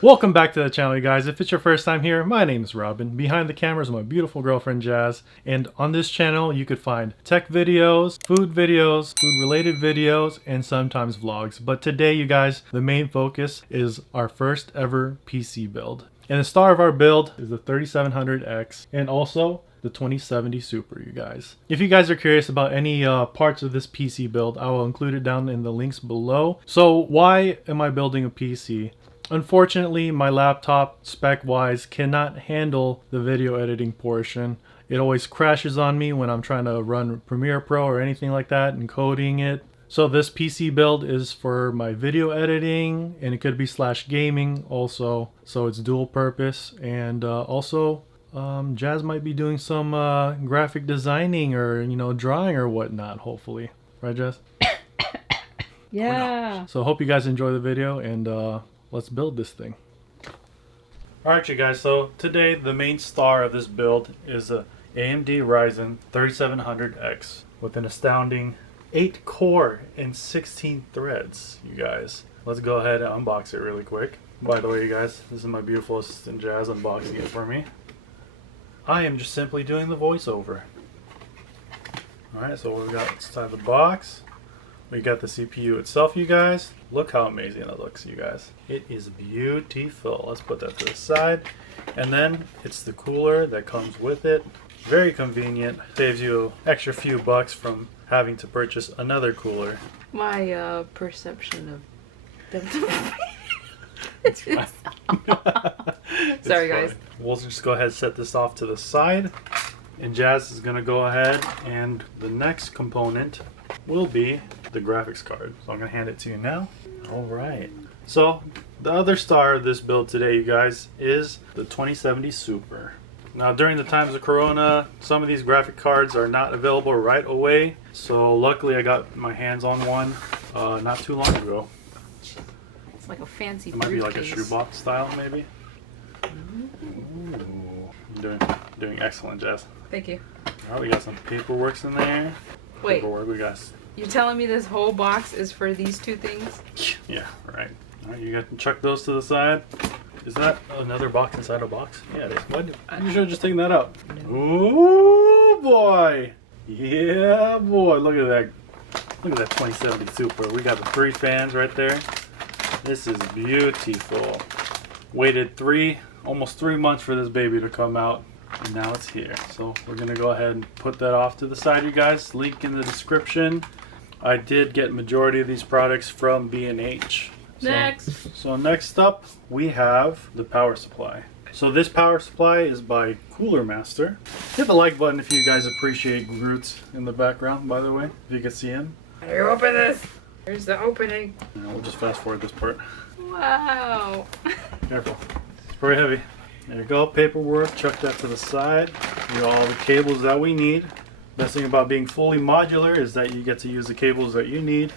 Welcome back to the channel, you guys. If it's your first time here, my name is Robin. Behind the camera is my beautiful girlfriend Jazz, and on this channel you could find tech videos, food related videos, and sometimes vlogs. But today, you guys, the main focus is our first ever PC build. And the star of our build is the 3700X and also the 2070 Super, you guys. If you guys are curious about any parts of this PC build, I will include it down in the links below. So why am I building a PC? Unfortunately, my laptop, spec-wise, cannot handle the video editing portion. It always crashes on me when I'm trying to run Premiere Pro or anything like that and coding it. So this PC build is for my video editing, and it could be / gaming also. So it's dual purpose, and also Jazz might be doing some graphic designing or drawing or whatnot, hopefully. Right, Jazz? Yeah. So hope you guys enjoy the video, and let's build this thing. Alright, you guys, so today the main star of this build is a AMD Ryzen 3700X with an astounding 8 core and 16 threads, you guys. Let's go ahead and unbox it really quick. By the way, you guys, this is my beautiful assistant Jazz unboxing it for me. I am just simply doing the voiceover. Alright, so we've got inside the box. We got the CPU itself, you guys. Look how amazing it looks, you guys. It is beautiful. Let's put that to the side. And then it's the cooler that comes with it. Very convenient. Saves you an extra few bucks from having to purchase another cooler. My perception of them. Sorry, guys. We'll just go ahead and set this off to the side. And Jazz is going to go ahead, and the next component will be the graphics card. So I'm going to hand it to you now. Alright. So the other star of this build today, you guys, is the 2070 Super. Now during the times of Corona, some of these graphic cards are not available right away. So luckily I got my hands on one not too long ago. It's like a fancy. It might be like a shoebox style, maybe. Ooh. Doing excellent, Jess. Thank you. Alright, we got some paperwork in there. Wait. Paperwork, we got. You're telling me this whole box is for these two things? Yeah, right. Alright, you got to chuck those to the side. Is that another box inside a box? Yeah, it is. What? You should have just taken that out. No. Ooh, boy. Yeah, boy. Look at that. Look at that 2070 Super. We got the 3 fans right there. This is beautiful. Waited almost 3 months for this baby to come out. And now it's here. So we're going to go ahead and put that off to the side, you guys. Link in the description. I did get majority of these products from B&H. So next up, we have the power supply. So this power supply is by Cooler Master. Hit the like button if you guys appreciate Groot in the background, by the way, if you can see him. How do you open this? Here's the opening. And we'll just fast forward this part. Wow. Careful. It's pretty heavy. There you go, paperwork, chuck that to the side. You know, all the cables that we need. Best thing about being fully modular is that you get to use the cables that you need.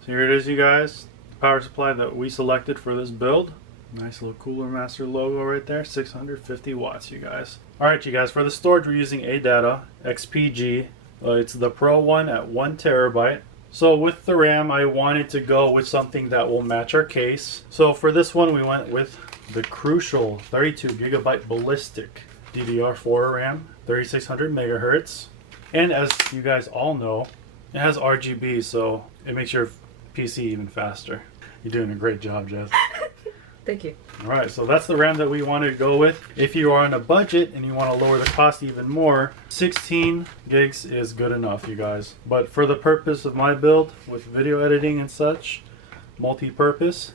So here it is, you guys. The power supply that we selected for this build. Nice little Cooler Master logo right there. 650 watts, you guys. Alright, you guys, for the storage we're using ADATA XPG. It's the Pro one at 1 terabyte. So with the RAM, I wanted to go with something that will match our case. So for this one, we went with the crucial 32 gigabyte ballistic DDR4 RAM, 3600 megahertz. And as you guys all know, it has RGB, so it makes your PC even faster. You're doing a great job, Jess. Thank you. Alright, so that's the RAM that we wanted to go with. If you are on a budget and you want to lower the cost even more, 16 gigs is good enough, you guys. But for the purpose of my build, with video editing and such, multi-purpose,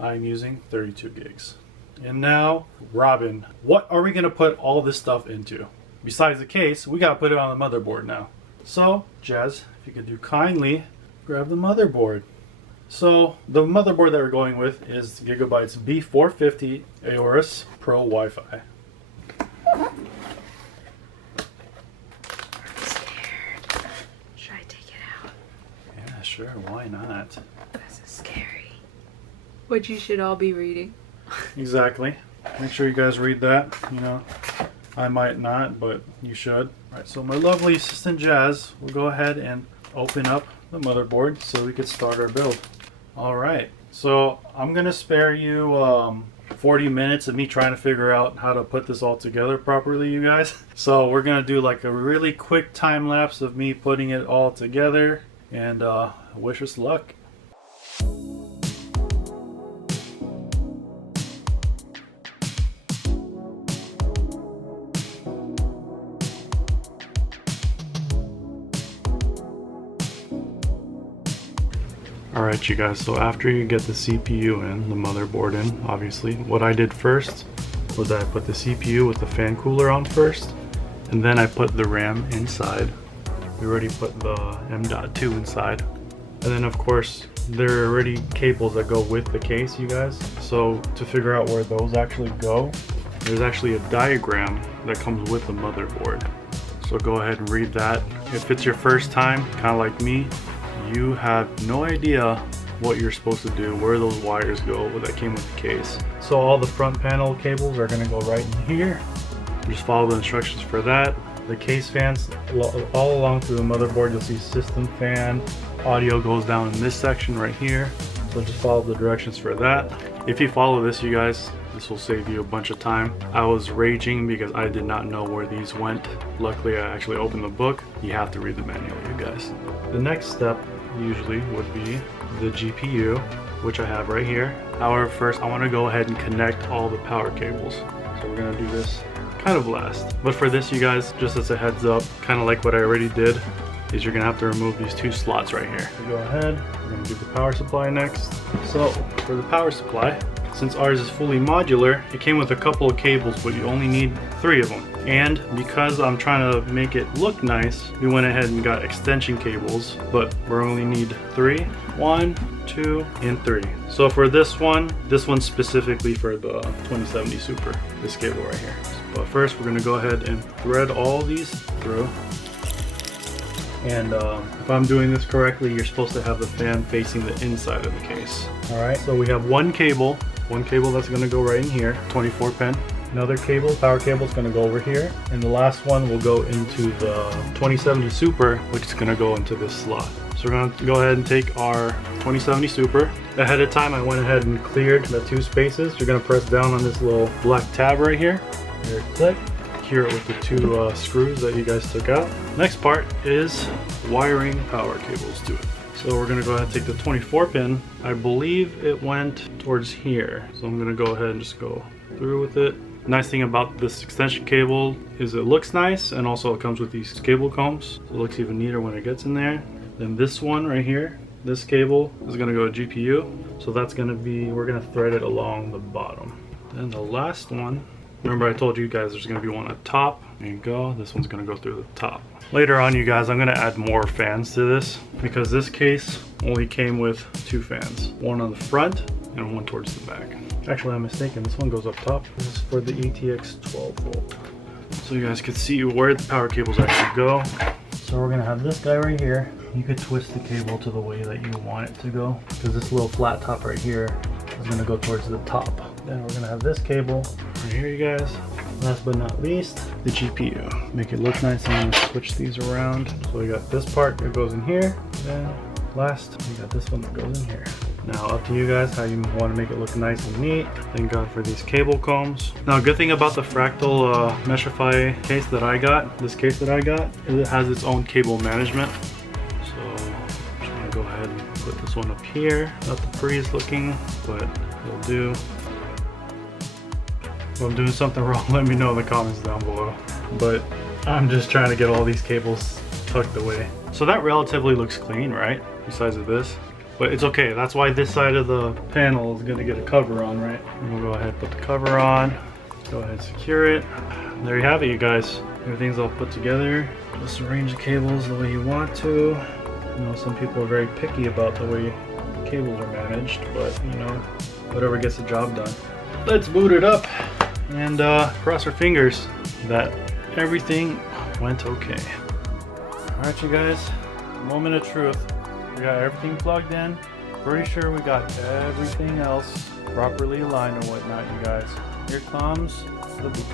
I'm using 32 gigs. And now, Robin, what are we going to put all this stuff into? Besides the case, we got to put it on the motherboard now. So, Jazz, if you could do kindly, grab the motherboard. So, the motherboard that we're going with is Gigabyte's B450 Aorus Pro Wi-Fi. Should I take it out? Yeah, Sure, why not? This is scary. What you should all be reading. Exactly. Make sure you guys read that. You know, I might not, but you should. All right, so my lovely assistant Jazz will go ahead and open up the motherboard so we could start our build. All right, so I'm gonna spare you 40 minutes of me trying to figure out how to put this all together properly, you guys. So we're gonna do like a really quick time lapse of me putting it all together, and wish us luck. Alright you guys, so after you get the CPU in, the motherboard in, obviously, what I did first was I put the CPU with the fan cooler on first, and then I put the RAM inside. We already put the M.2 inside. And then of course, there are already cables that go with the case, you guys. So to figure out where those actually go, there's actually a diagram that comes with the motherboard. So go ahead and read that. If it's your first time, kind of like me, you have no idea what you're supposed to do, where those wires go that came with the case. So all the front panel cables are going to go right in here. Just follow the instructions for that. The case fans, all along through the motherboard, you'll see system fan. Audio goes down in this section right here. So just follow the directions for that. If you follow this, you guys, this will save you a bunch of time. I was raging because I did not know where these went. Luckily, I actually opened the book. You have to read the manual, you guys. The next step usually would be the GPU, which I have right here. However, first I want to go ahead and connect all the power cables. So we're going to do this kind of last. But for this, you guys, just as a heads up, kind of like what I already did, is you're going to have to remove these two slots right here. So go ahead, we're going to do the power supply next. So for the power supply, since ours is fully modular, it came with a couple of cables, but you only need 3 of them. And because I'm trying to make it look nice, we went ahead and got extension cables, but we only need 3. 1, 2, and 3. So for this one specifically for the 2070 Super, this cable right here. But first we're gonna go ahead and thread all these through. And if I'm doing this correctly, you're supposed to have the fan facing the inside of the case. All right, so we have one cable that's gonna go right in here, 24 pin. Another cable, power cable, is gonna go over here. And the last one will go into the 2070 Super, which is gonna go into this slot. So we're gonna go ahead and take our 2070 Super. Ahead of time, I went ahead and cleared the 2 spaces. You're gonna press down on this little black tab right here. Here, click. Secure it with the 2 screws that you guys took out. Next part is wiring power cables to it. So we're gonna go ahead and take the 24 pin. I believe it went towards here. So I'm gonna go ahead and just go through with it. Nice thing about this extension cable is it looks nice, and also it comes with these cable combs. So it looks even neater when it gets in there. Then this one right here, this cable is gonna go to GPU. So that's gonna be, we're gonna thread it along the bottom. Then the last one, remember I told you guys there's gonna be one at the top. There you go, this one's gonna go through the top. Later on, you guys, I'm gonna add more fans to this because this case only came with 2 fans. One on the front and one towards the back. Actually, I'm mistaken, this one goes up top. This is for the ATX 12 volt. So you guys can see where the power cables actually go. So we're gonna have this guy right here. You could twist the cable to the way that you want it to go, because this little flat top right here is gonna go towards the top. Then we're gonna have this cable right here, you guys. Last but not least, the GPU. Make it look nice. I'm gonna switch these around. So we got this part that goes in here. Then last, we got this one that goes in here. Now up to you guys how you want to make it look nice and neat. Thank God for these cable combs. Now, good thing about the Fractal Meshify case that I got, this case that I got, is it has its own cable management. So I'm just gonna go ahead and put this one up here. Not the prettiest looking, but it'll do. If I'm doing something wrong, let me know in the comments down below. But I'm just trying to get all these cables tucked away. So that relatively looks clean, right? Besides of this. But it's okay, that's why this side of the panel is gonna get a cover on, right? And we'll go ahead and put the cover on. Go ahead and secure it. And there you have it, you guys. Everything's all put together. Just arrange the cables the way you want to. You know, some people are very picky about the way cables are managed, but you know, whatever gets the job done. Let's boot it up and cross our fingers that everything went okay. All right, you guys, moment of truth. We got everything plugged in. Pretty sure we got everything else properly aligned or whatnot, you guys. Here comes the boot.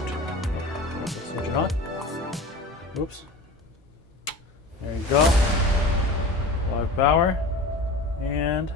Switch it on. Oops. There you go. Live power. And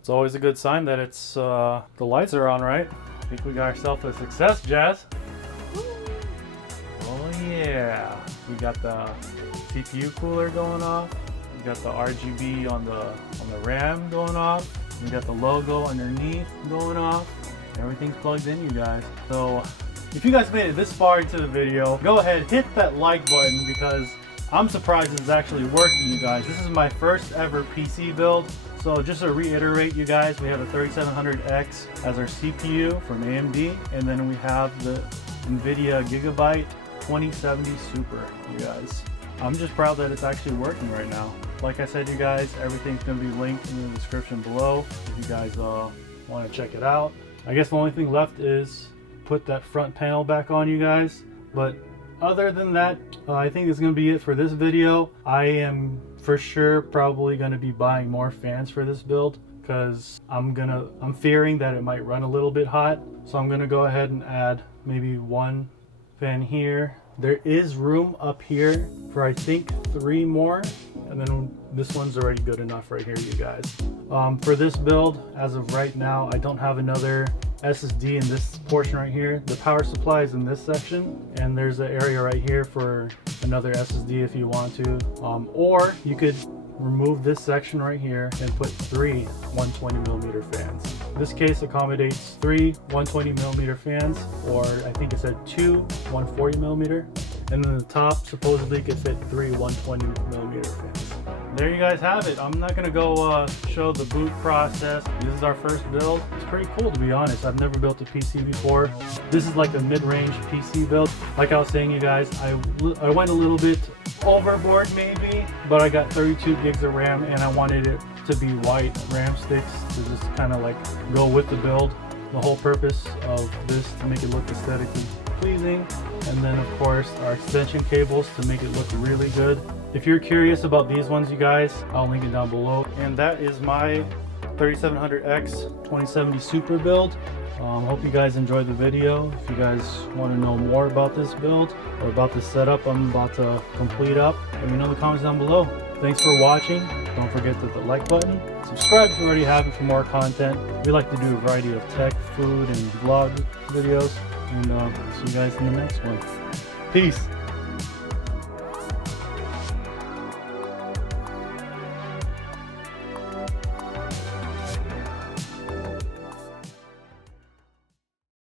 it's always a good sign that it's the lights are on, right? I think we got ourselves a success, Jazz. Oh yeah. We got the CPU cooler going off. We got the RGB on the RAM going off. We got the logo underneath going off. Everything's plugged in, you guys. So if you guys made it this far into the video, go ahead, hit that like button because I'm surprised it's actually working, you guys. This is my first ever PC build. So just to reiterate, you guys, we have the 3700X as our CPU from AMD, and then we have the NVIDIA Gigabyte 2070 Super, you guys. I'm just proud that it's actually working right now. Like I said, you guys, everything's going to be linked in the description below if you guys want to check it out. I guess the only thing left is put that front panel back on, you guys. But other than that, I think it's going to be it for this video. I am for sure probably going to be buying more fans for this build because I'm fearing that it might run a little bit hot. So I'm going to go ahead and add maybe one fan here. There is room up here for I think 3 more, and then this one's already good enough right here, you guys. For this build, as of right now, I don't have another SSD in this portion right here. The power supply is in this section, and there's an area right here for another SSD if you want to. Or you could remove this section right here and put 3 120mm fans. This case accommodates 3 120mm fans, or I think it said 2 140mm, and then the top supposedly could fit 3 120mm fans. There you guys have it. I'm not gonna go show the boot process. This is our first build. It's pretty cool, to be honest. I've never built a PC before. This is like a mid-range PC build. Like I was saying, you guys, I went a little bit overboard maybe, but I got 32 gigs of RAM and I wanted it to be white RAM sticks to just kind of like go with the build. The whole purpose of this to make it look aesthetically pleasing, and then of course our extension cables to make it look really good. If you're curious about these ones, you guys, I'll link it down below. And that is my 3700X 2070 SuperBuild. Hope you guys enjoyed the video. If you guys want to know more about this build or about the setup I'm about to complete up, let me know in the comments down below. Thanks for watching. Don't forget to hit the like button. Subscribe if you already haven't for more content. We like to do a variety of tech, food, and vlog videos. And see you guys in the next one. Peace.